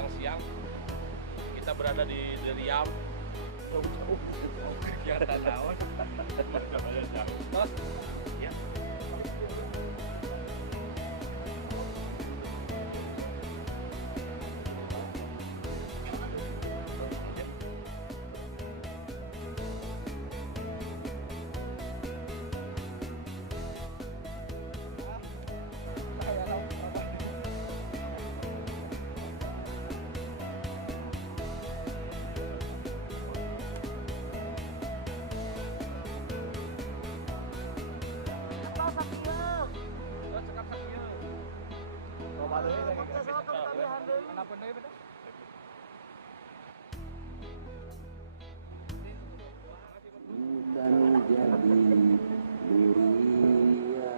menjelang siang. Kita berada di Deriam. Kegiatan naon? Ya. Bukan jadi durian.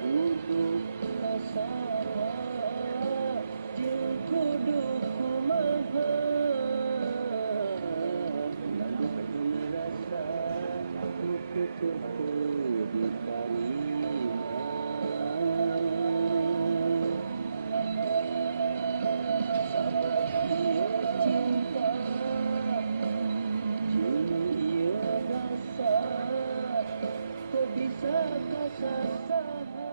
Duduk bersama jeung kudu kumaha. Rasa aku teu ditarima. Sabab ieu cinta jeung ieu rasa kok bisa kasasaha.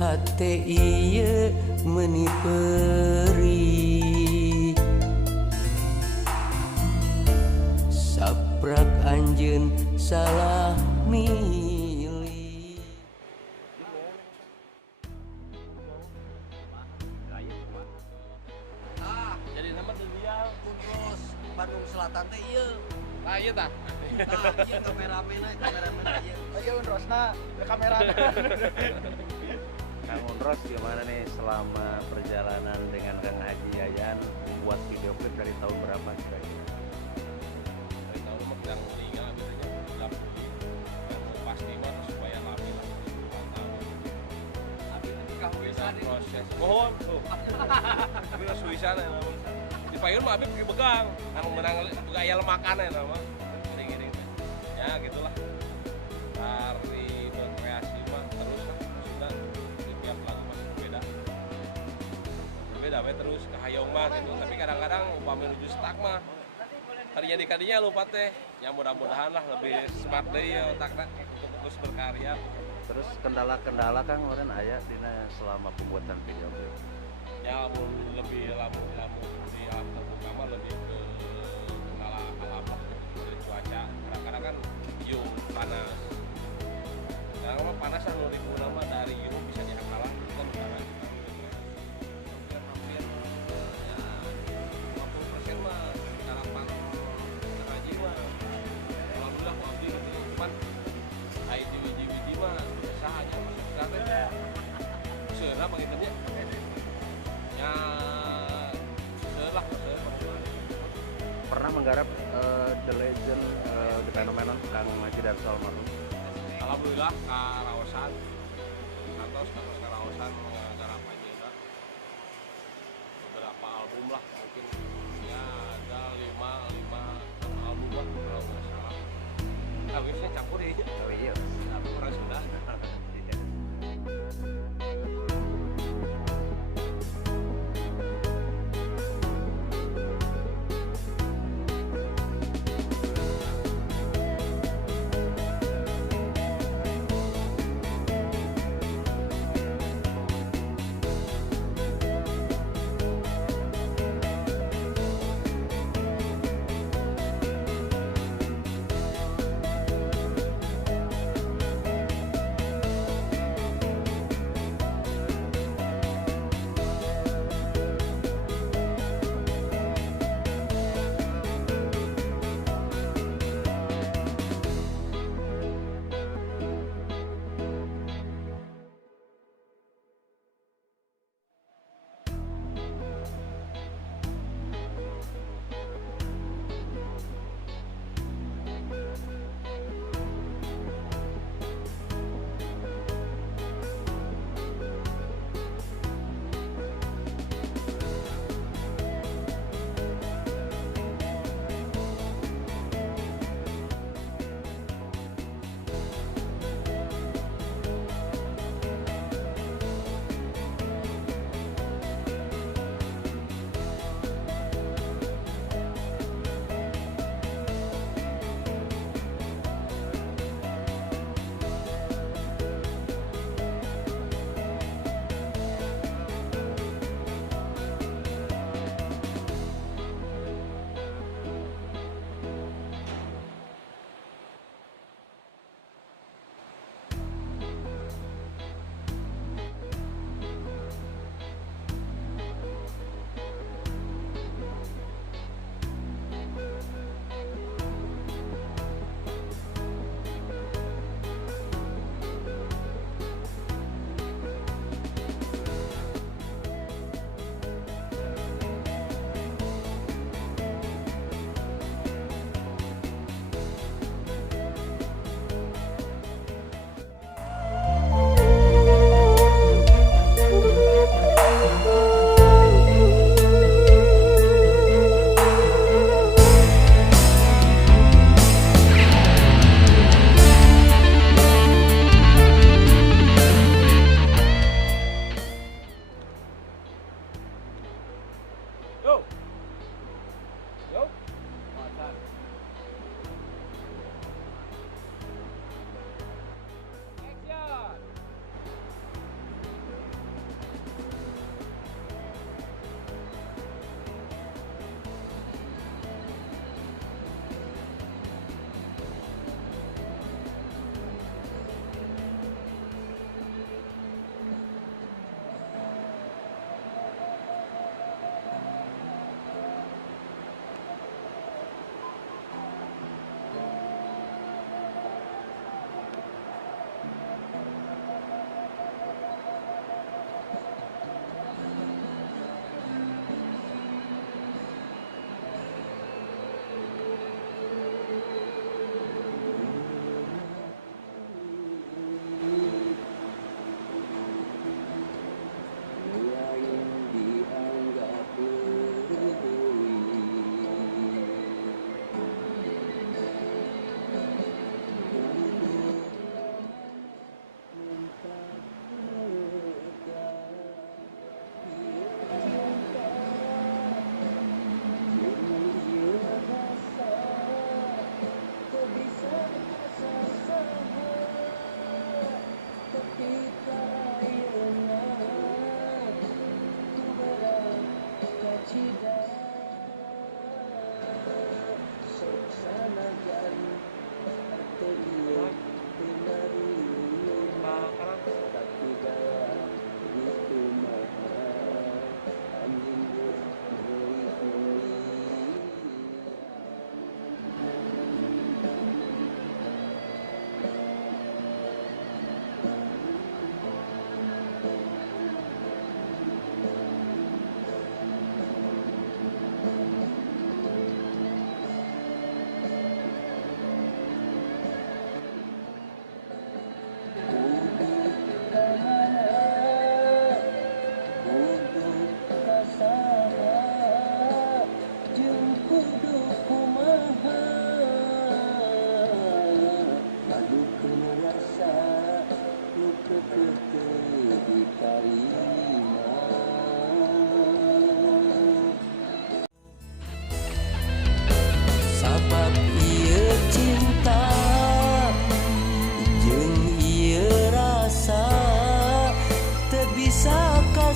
Hate ieu meuni peuri saprak anjeun salah milih. Jadi nama Deriam. Bungkus Bandung Selatan teh ieu. Nah, iya tah. Nah, ieu kameramen ieu. Ayo Rosna, kamera. Kang Unros gimana nih selama perjalanan dengan Kang Haji Yayan membuat video klip dari tahun berapa kira-kira? Dari tahun yang meninggal biasanya bilang yang pasti mah supaya lami lah 10 tahun. Abi nanti kamu bisa di Proses. Mohon tuh. Tapi nggak suisan ya. Di payun mah Abib begang. Anu menang gaya lemakan ya nama. Gini-gini. Ya gitulah. Hari berkreasi mah terus lah. Sudah setiap lagu masih berbeda. Berbeda we terus kahayong mah gitu. Tapi kadang-kadang upami menuju stuck mah kadinya lupa teh. Ya mudah-mudahan lah lebih smart deh ya otaknya untuk terus berkarya. Terus kendala-kendala Kang kemarin aya dina selama pembuatan video klip. Ya lebih lamu di alam terbuka mah lebih ke kendala alam lah dari cuaca. Kadang-kadang kan yuh panas. Kadang mah panas anu ribu nama dari yuh bisa diakalah kan karena hampir ya 50% mah harapan ngaji mah alhamdulillah mau abdi gitu. Cuman ai biji-biji mah usahanya masuk sekali. Seura panggilnya ya selah Pernah menggarap The Legend, The Phenomenon Kang Haji Darso almarhum. alhamdulillah karaosan kantos karaosan menggarap aja beberapa album lah mungkin ya ada 5 album lah kalau nggak salah. Nah, biasanya campur ya Oh iya. tapi orang Sunda.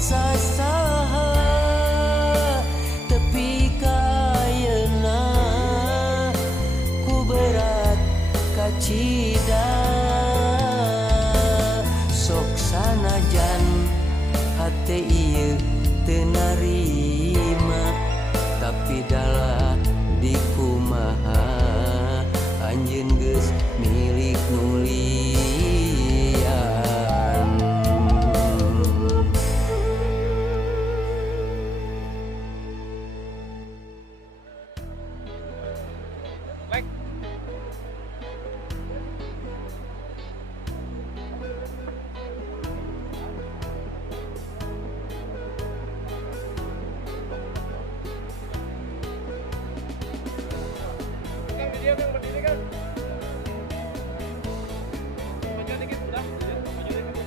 sasaha tepi kayeuna ku berat kacida sok sanajan hate ieu teu narima tapi dalah dikumaha anjeun geus milik nulian. Like. Kan video yang berdiri kan. Maju dikit udah, maju dikit.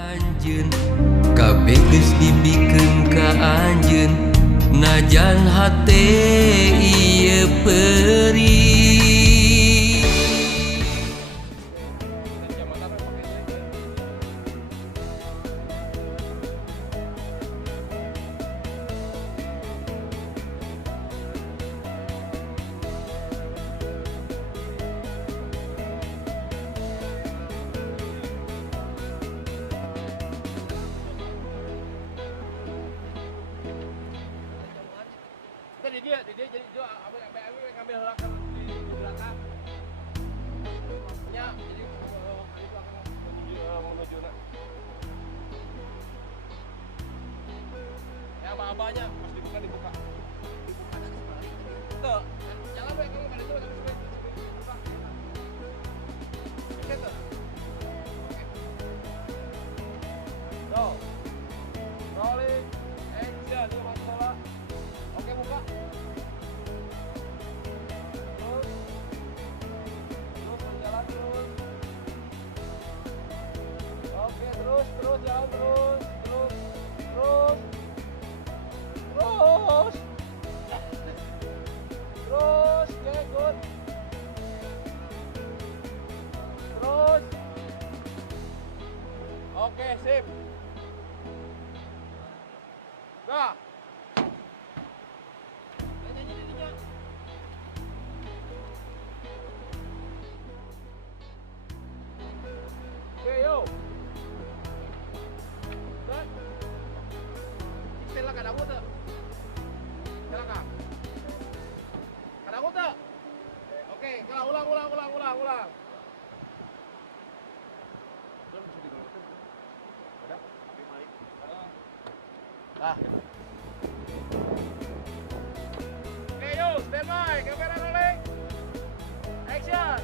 Anjeun kabeh geus dibikeun ka anjeun najan hate ieu perih. Di dia jadi dia ngambil helakan di belakang. Ya, jadi itu akan menuju nak. Ya, apa-apanya pas dibuka. Dibuka dan sebalik. Tuh, jangan baik kamu pada itu ada sebalik. Oke tuh. Tuh. Rolling. Action, itu masalah. Oke, buka. Terus berjalan terus. Oke, terus jalan terus. Terus. sip. Dah. Oke, yuk. Set. Silakan aku tuh. Silakan. Ada aku tuh. Oke, ulang. Nah, Oke, yuk, standby, kamera rolling. Action.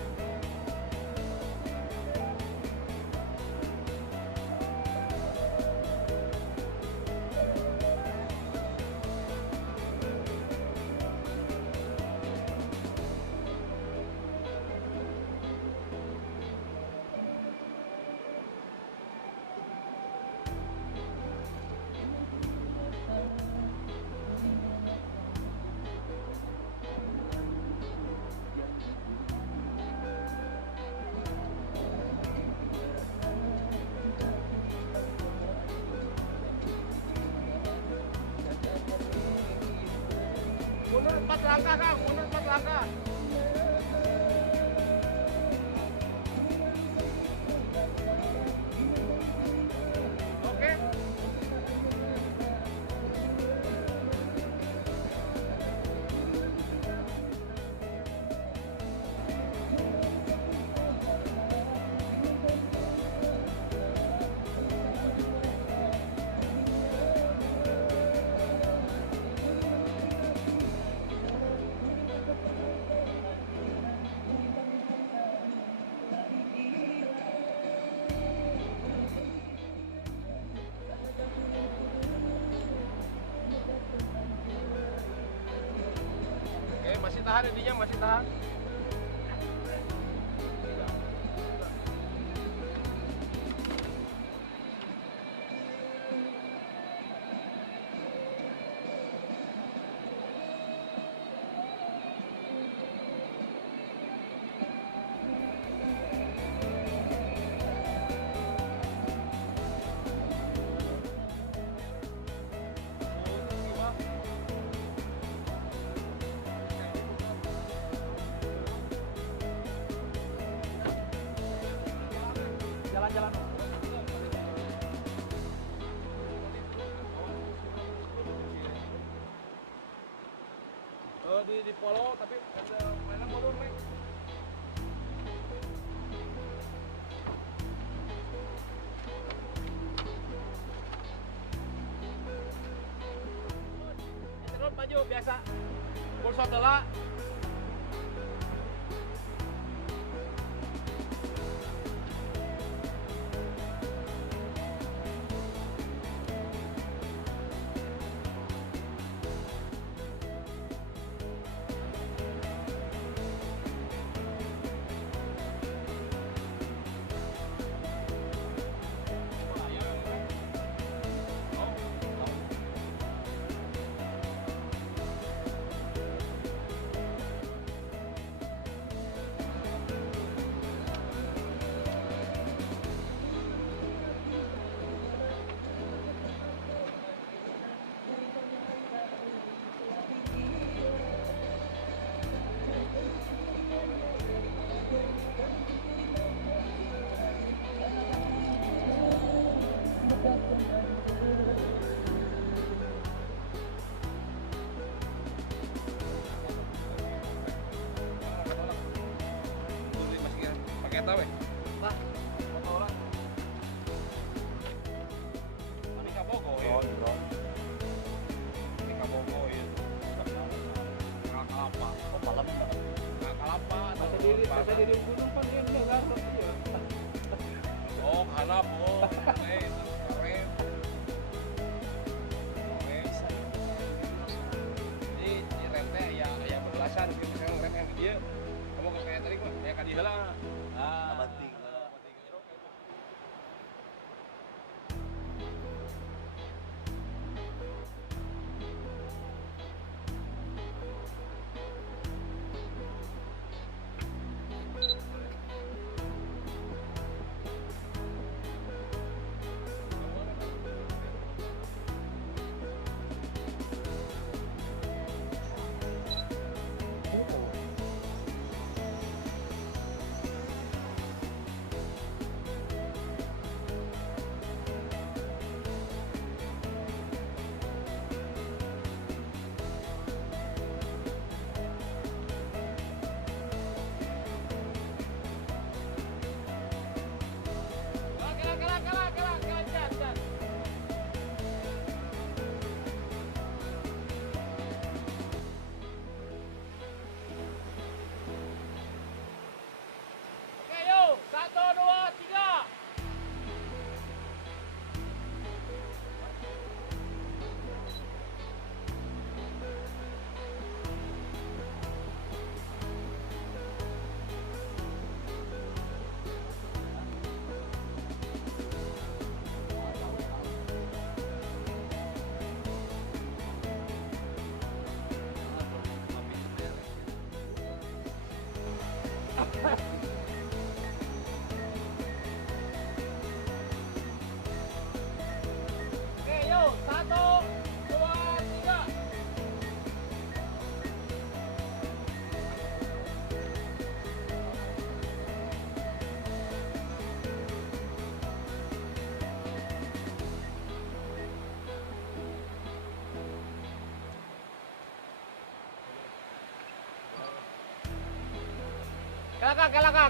Mundur 4 langkah, Kang. Mundur 4 langkah. Oke. Oke, masih tahan intinya, masih tahan. Jalan-jalan. Di follow tapi mainnya mundur nih. Terus maju biasa. Full shot dulu. Pakai tahu ya? Pak, Foto orang. Ini Kabogo ya. Ini Kabogo ya. Nggak kalapa. oh malam Nggak kalapa. Bahasa diri gunung kan dia enggak garut dia. Oh, kalap. Oh, keren. Keren. Jadi di rente ya berbelasan. Misalnya rente yang dia, kamu kayak tadi mah kayak kadieu lah. Abanting. Oke, yuk, 1, 2, 3.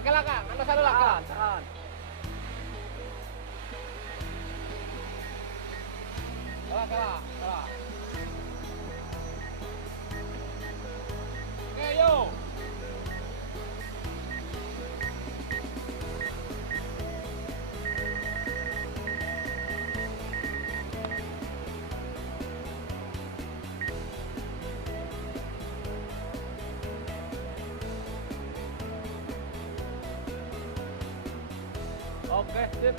Kelakang. Anda sana lah, kelak. Tahan. Kelak. Oke, yuk. Oke, sip.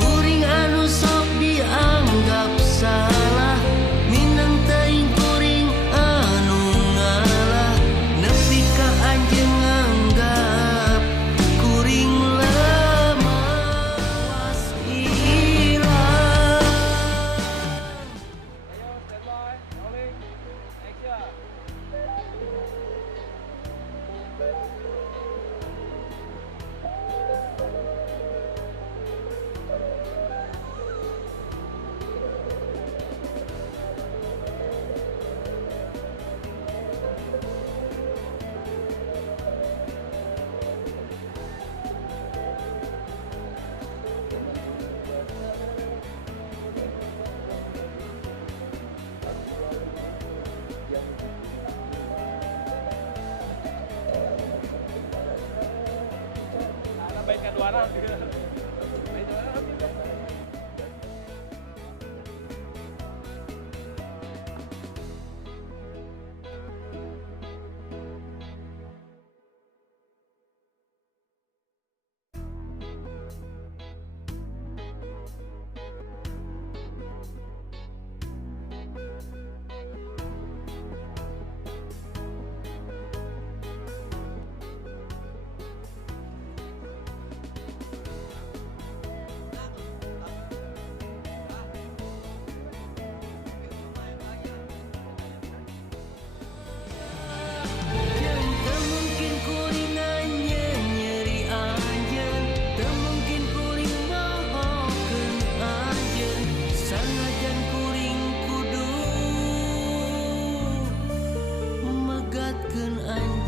Kuring anu sok dianggap salah, minang teuing kuring anu ngalah, nepi ka anjeun nganggap kuring lemah was ilang. Ayo, standby, rolling, action. Ada baik kedua nanti. Baik kedua nanti. Teu mungkin kuring anjeun nyeri anjeun, teu mungkin kuring mohokeun anjeun, sanajan kuring kudu megatkeun anjeun.